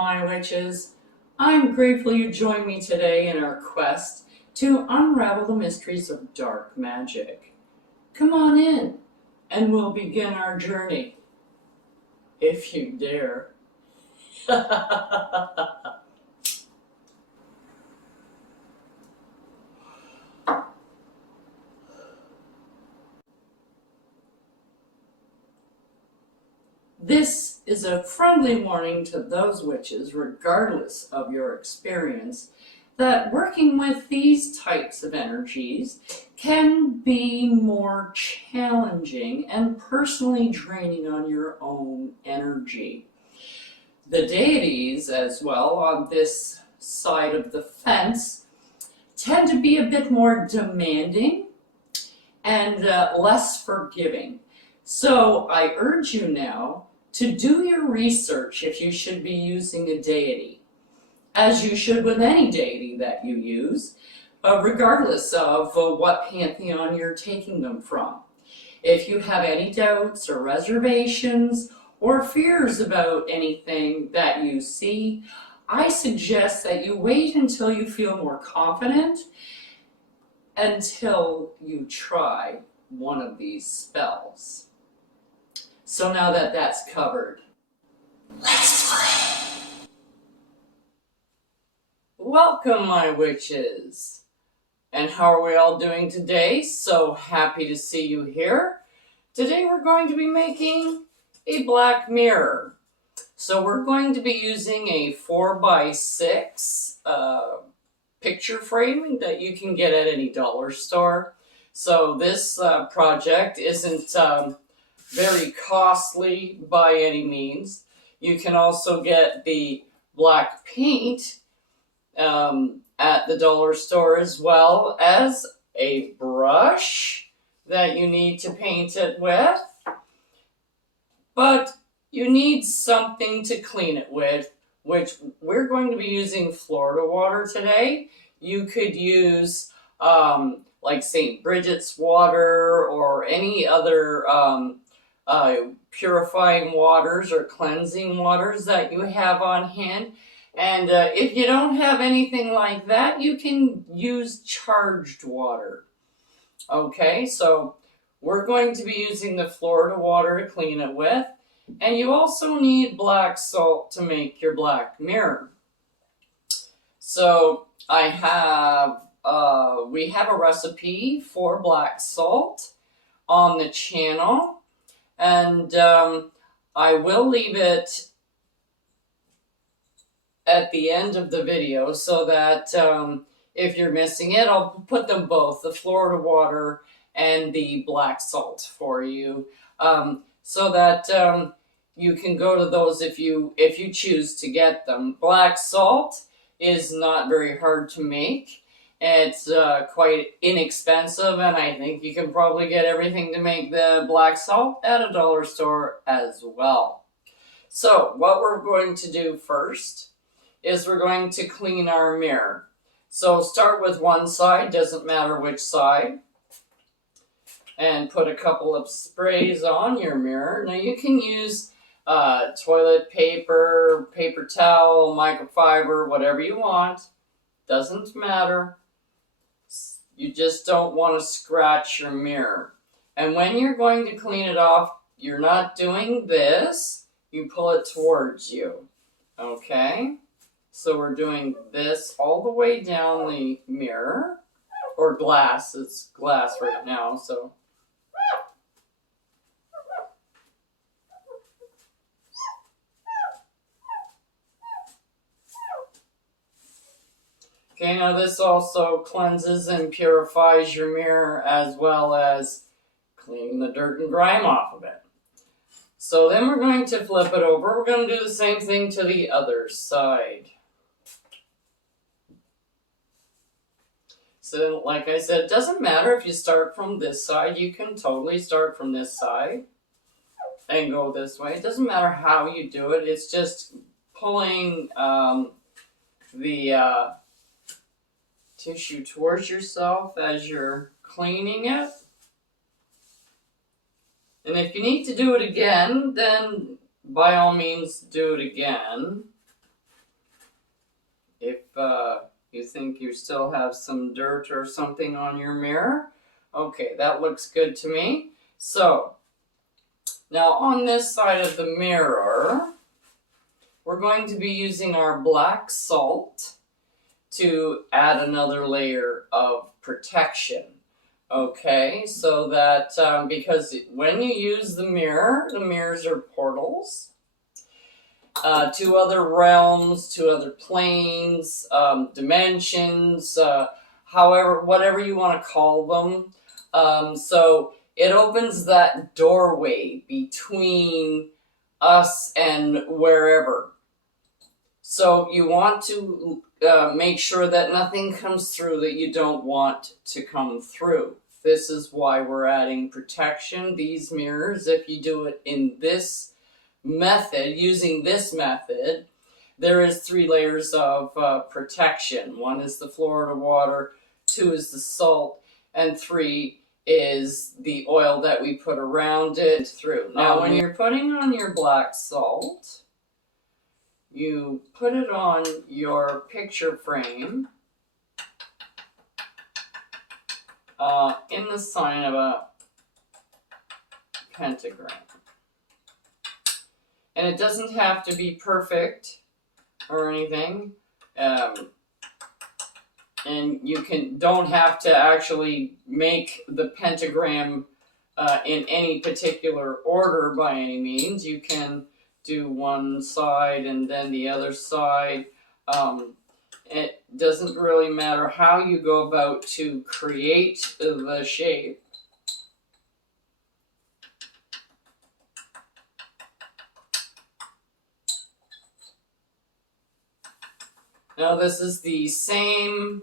my witches. I'm grateful you joined me today in our quest to unravel the mysteries of dark magic. Come on in, and we'll begin our journey, if you dare. This is a friendly warning to those witches, regardless of your experience, that working with these types of energies can be more challenging and personally draining on your own energy. The deities, as well, on this side of the fence, tend to be a bit more demanding and less forgiving. So I urge you now to do your research if you should be using a deity, as you should with any deity that you use, regardless of what pantheon you're taking them from. If you have any doubts or reservations or fears about anything that you see, I suggest that you wait until you feel more confident until you try one of these spells. So now that that's covered, let's play! Welcome, my witches! And how are we all doing today? So happy to see you here. Today we're going to be making a black mirror. So we're going to be using a 4x6 picture frame that you can get at any dollar store. So this project isn't very costly by any means. You can also get the black paint at the dollar store, as well as a brush that you need to paint it with. But you need something to clean it with, which we're going to be using Florida water today. You could use like St. Bridget's water or any other purifying waters or cleansing waters that you have on hand. And if you don't have anything like that, you can use charged water. Okay, so we're going to be using the Florida water to clean it with. And you also need black salt to make your black mirror. So I have, we have a recipe for black salt on the channel. And I will leave it at the end of the video so that if you're missing it, I'll put them both, the Florida water and the black salt for you, so that you can go to those if you choose to get them. Black salt is not very hard to make. It's quite inexpensive, and I think you can probably get everything to make the black salt at a dollar store as well. So what we're going to do first is we're going to clean our mirror. So start with one side, doesn't matter which side, and put a couple of sprays on your mirror. Now you can use toilet paper, paper towel, microfiber, whatever you want. Doesn't matter. You just don't want to scratch your mirror. And when you're going to clean it off, you're not doing this. You pull it towards you. Okay? So we're doing this all the way down the mirror. Or glass. It's glass right now, so. Okay, now this also cleanses and purifies your mirror, as well as cleaning the dirt and grime off of it. So then we're going to flip it over. We're going to do the same thing to the other side. So like I said, it doesn't matter if you start from this side. You can totally start from this side and go this way. It doesn't matter how you do it. It's just pulling the tissue towards yourself as you're cleaning it. And if you need to do it again, then by all means do it again. If you think you still have some dirt or something on your mirror, okay, that looks good to me. So now on this side of the mirror, we're going to be using our black salt to add another layer of protection. Okay, so that because when you use the mirrors are portals to other realms, to other planes, dimensions, however, whatever you want to call them. So it opens that doorway between us and wherever. So you want to make sure that nothing comes through that you don't want to come through. This is why we're adding protection. These mirrors, if you do it in this method, using this method, there is 3 layers of protection. 1 is the Florida water, 2 is the salt, and 3 is the oil that we put around it through. Now, when you're putting on your black salt, you put it on your picture frame in the sign of a pentagram. And it doesn't have to be perfect or anything. And you don't have to actually make the pentagram in any particular order by any means. You can do one side and then the other side. It doesn't really matter how you go about to create the shape. Now this is the same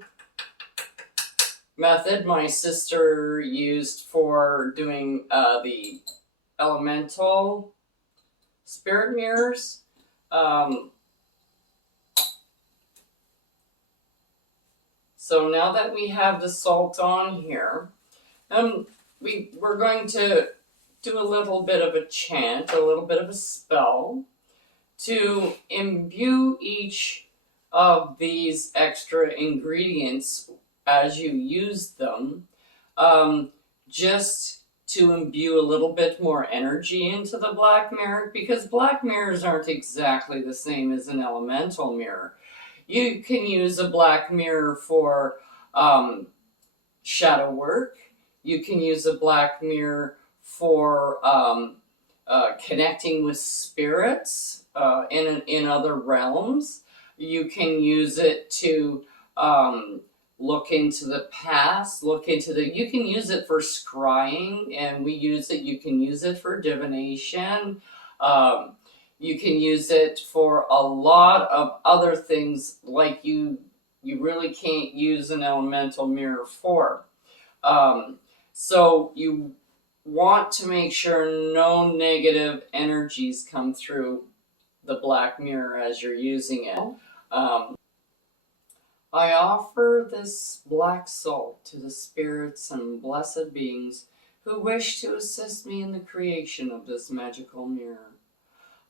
method my sister used for doing the elemental spirit mirrors. So now that we have the salt on here, we're going to do a little bit of a chant, a little bit of a spell to imbue each of these extra ingredients as you use them, just to imbue a little bit more energy into the black mirror, because black mirrors aren't exactly the same as an elemental mirror. You can use a black mirror for shadow work. You can use a black mirror for connecting with spirits in other realms. You can use it to look into the past, you can use it for scrying, and you can use it for divination. You can use it for a lot of other things like you really can't use an elemental mirror for. So you want to make sure no negative energies come through the black mirror as you're using it. I offer this black salt to the spirits and blessed beings who wish to assist me in the creation of this magical mirror.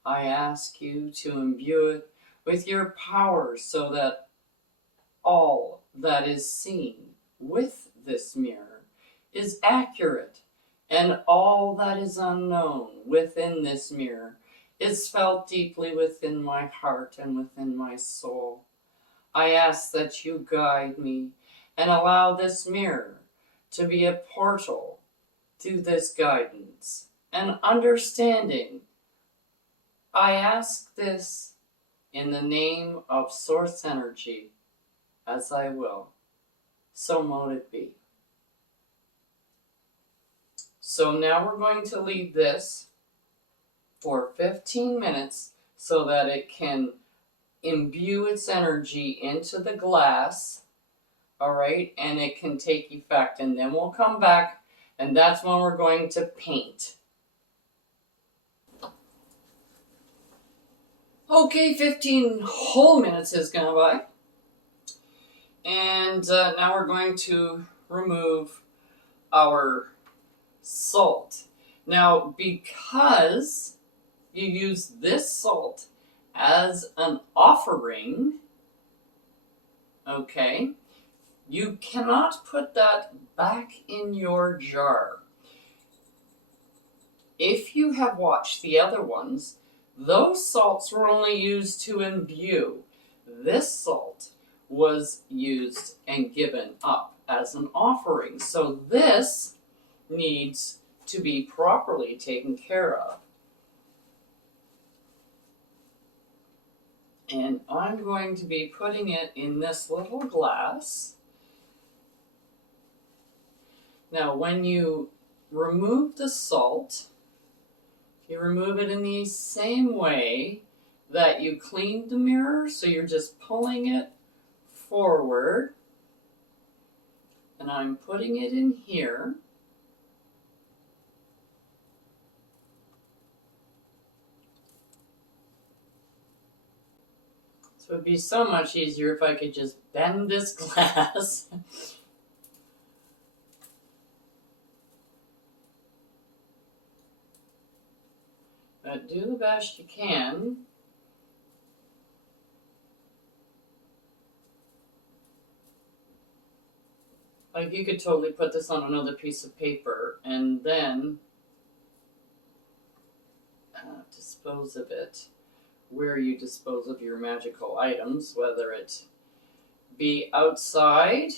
I ask you to imbue it with your power so that all that is seen with this mirror is accurate, and all that is unknown within this mirror is felt deeply within my heart and within my soul. I ask that you guide me and allow this mirror to be a portal to this guidance and understanding. I ask this in the name of Source Energy, as I will. So mote it be. So now we're going to leave this for 15 minutes so that it can imbue its energy into the glass, all right, and it can take effect. And then we'll come back, and that's when we're going to paint. Okay, 15 whole minutes has gone by. And now we're going to remove our salt. Now, because you use this salt as an offering, Okay? You cannot put that back in your jar. If you have watched the other ones, those salts were only used to imbue. This salt was used and given up as an offering. So this needs to be properly taken care of. And I'm going to be putting it in this little glass. Now, when you remove the salt, you remove it in the same way that you cleaned the mirror. So you're just pulling it forward. And I'm putting it in here. So it would be so much easier if I could just bend this glass. But do the best you can. Like, you could totally put this on another piece of paper and then dispose of it where you dispose of your magical items, whether it be outside,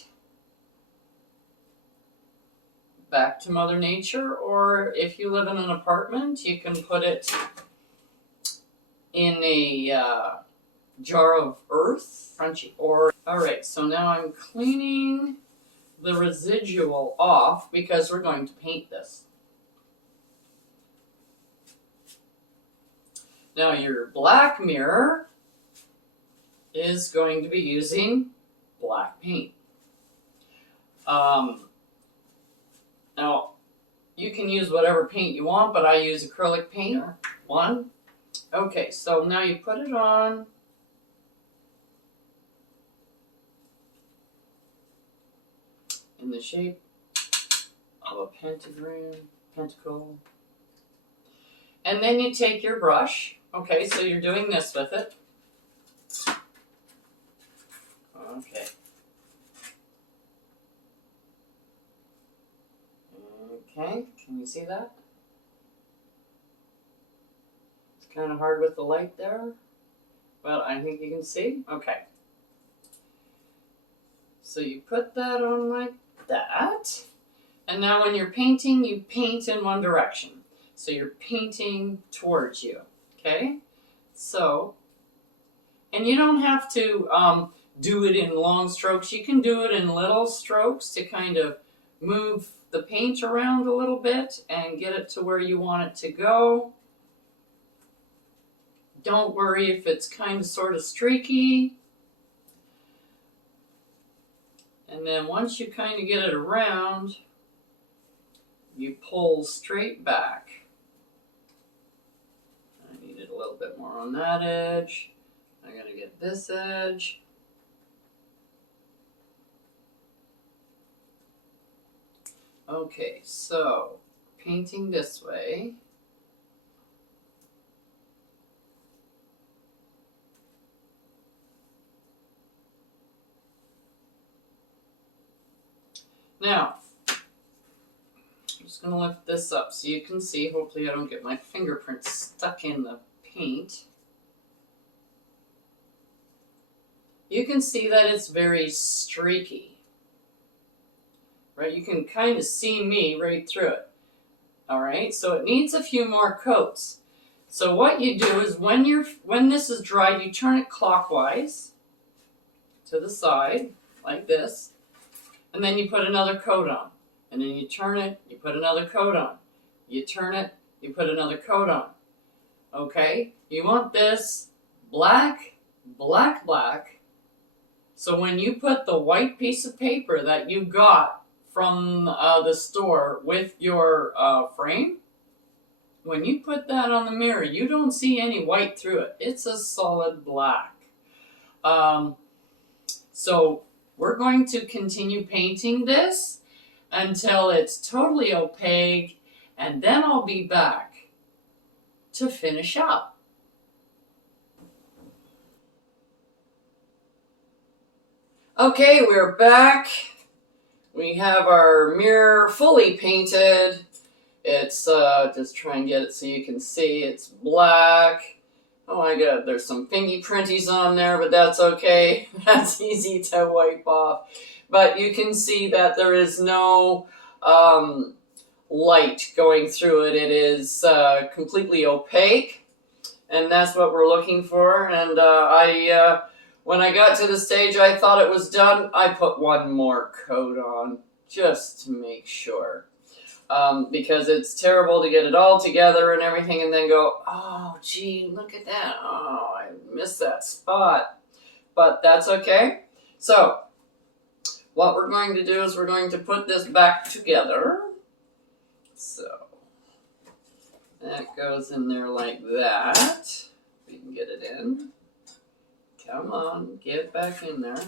back to Mother Nature, or if you live in an apartment, you can put it in a jar of earth, crunchy, or... Alright, so now I'm cleaning the residual off because we're going to paint this. Now your black mirror is going to be using black paint. Now you can use whatever paint you want, but I use acrylic paint. One. Okay, so now you put it on. In the shape of a pentagram, pentacle. And then you take your brush. Okay, so you're doing this with it. Okay. Okay, can you see that? It's kind of hard with the light there, but I think you can see. Okay. So you put that on like that. And now when you're painting, you paint in one direction. So you're painting towards you. Okay? So, and you don't have to do it in long strokes. You can do it in little strokes to kind of move the paint around a little bit and get it to where you want it to go. Don't worry if it's kind of sort of streaky. And then once you kind of get it around, you pull straight back. I needed a little bit more on that edge. I gotta get this edge. Okay, so painting this way. Now, I'm just going to lift this up so you can see. Hopefully I don't get my fingerprints stuck in the paint. You can see that it's very streaky. Right? You can kind of see me right through it. Alright, so it needs a few more coats. So what you do is when this is dried, you turn it clockwise to the side, like this. And then you put another coat on. And then you turn it, you put another coat on. You turn it, you put another coat on. Okay? You want this black, black, black. So when you put the white piece of paper that you got from the store with your frame, when you put that on the mirror, you don't see any white through it. It's a solid black. So we're going to continue painting this until it's totally opaque, and then I'll be back to finish up. Okay, we're back. We have our mirror fully painted. It's, just try and get it so you can see. It's black. Oh my god, there's some fingy printies on there, but that's okay. That's easy to wipe off. But you can see that there is no light going through it. It is completely opaque, and that's what we're looking for. And when I got to the stage I thought it was done, I put one more coat on just to make sure. Because it's terrible to get it all together and everything and then go, oh, gee, look at that. Oh, I missed that spot. But that's okay. So, what we're going to do is we're going to put this back together. So, that goes in there like that. We can get it in. Come on, get back in there.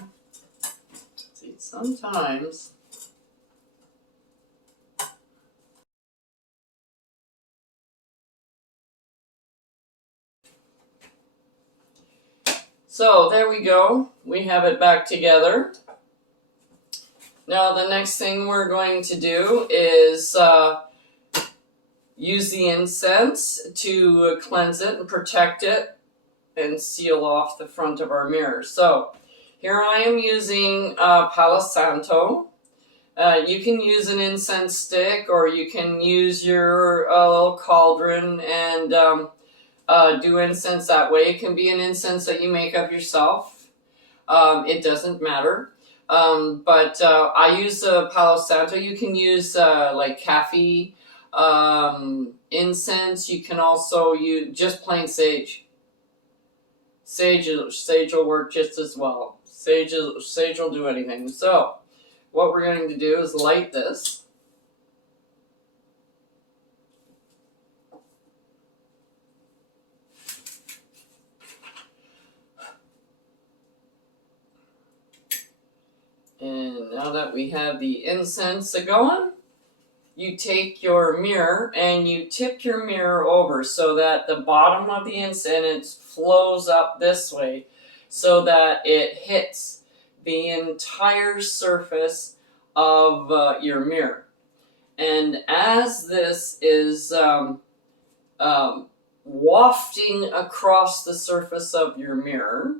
See, sometimes... So there we go. We have it back together. Now the next thing we're going to do is use the incense to cleanse it and protect it and seal off the front of our mirror. So here I am using Palo Santo. You can use an incense stick, or you can use your little cauldron and do incense that way. It can be an incense that you make up yourself. It doesn't matter. But I use Palo Santo. You can use like cafe incense. You can also use just plain sage. Sage will work just as well. Sage will do anything. So what we're going to do is light this. And now that we have the incense going, you take your mirror and you tip your mirror over so that the bottom of the incense flows up this way so that it hits the entire surface of your mirror. And as this is wafting across the surface of your mirror,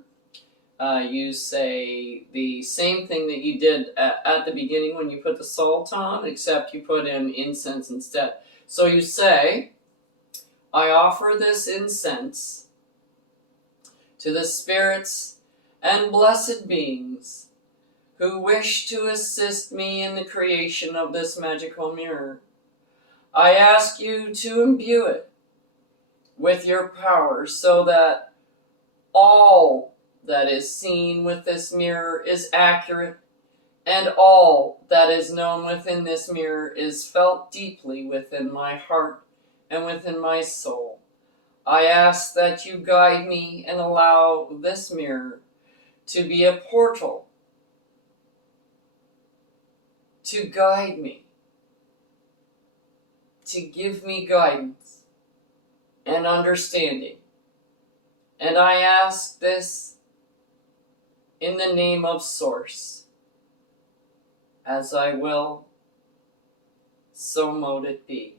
you say the same thing that you did at the beginning when you put the salt on, except you put in incense instead. So you say, I offer this incense to the spirits and blessed beings who wish to assist me in the creation of this magical mirror. I ask you to imbue it with your power so that all that is seen with this mirror is accurate, and all that is known within this mirror is felt deeply within my heart and within my soul. I ask that you guide me and allow this mirror to be a portal to guide me, to give me guidance and understanding. And I ask this in the name of Source. As I will, so mote it be.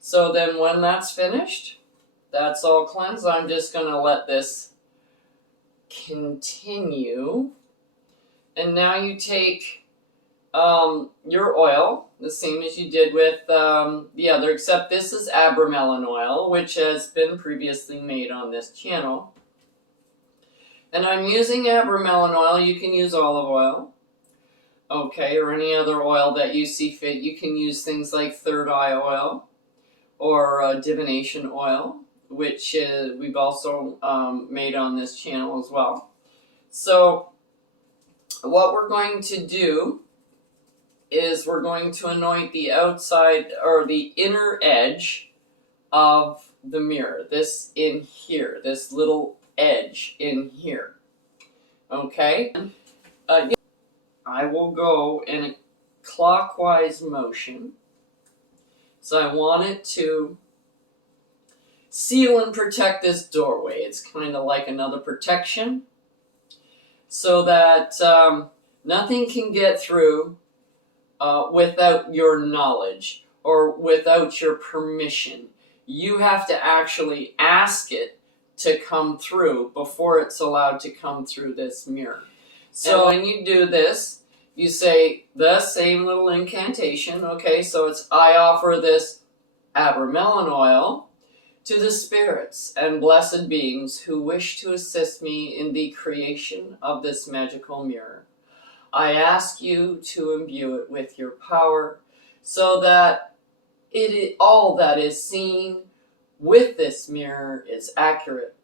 So then when that's finished, that's all cleansed, I'm just going to let this continue. And now you take your oil, the same as you did with the other, except this is abramelon oil, which has been previously made on this channel. And I'm using abramelon oil. You can use olive oil, okay, or any other oil that you see fit. You can use things like third eye oil or divination oil, which we've also made on this channel as well. So what we're going to do is we're going to anoint the outside or the inner edge of the mirror. This in here, this little edge in here. Okay? I will go in a clockwise motion. So I want it to seal and protect this doorway. It's kind of like another protection so that Nothing can get through without your knowledge or without your permission. You have to actually ask it to come through before it's allowed to come through this mirror. So when you do this, you say the same little incantation. Okay, so it's I offer this abramelon oil to the spirits and blessed beings who wish to assist me in the creation of this magical mirror. I ask you to imbue it with your power so that all that is seen with this mirror is accurate,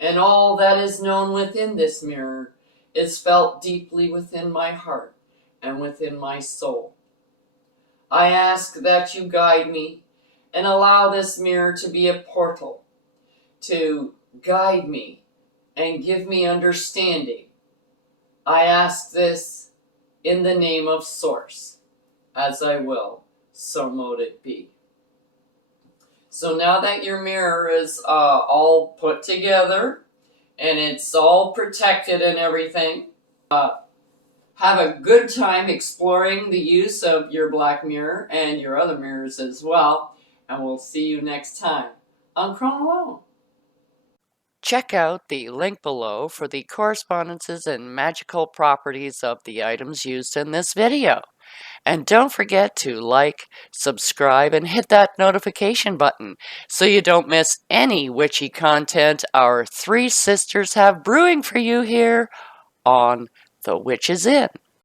and all that is known within this mirror is felt deeply within my heart and within my soul. I ask that you guide me and allow this mirror to be a portal to guide me and give me understanding. I ask this in the name of Source. As I will, so mote it be. So now that your mirror is all put together and it's all protected and everything, have a good time exploring the use of your black mirror and your other mirrors as well. And we'll see you next time on Chrono Alone. Check out the link below for the correspondences and magical properties of the items used in this video. And don't forget to like, subscribe, and hit that notification button so you don't miss any witchy content our three sisters have brewing for you here on The Witches Inn.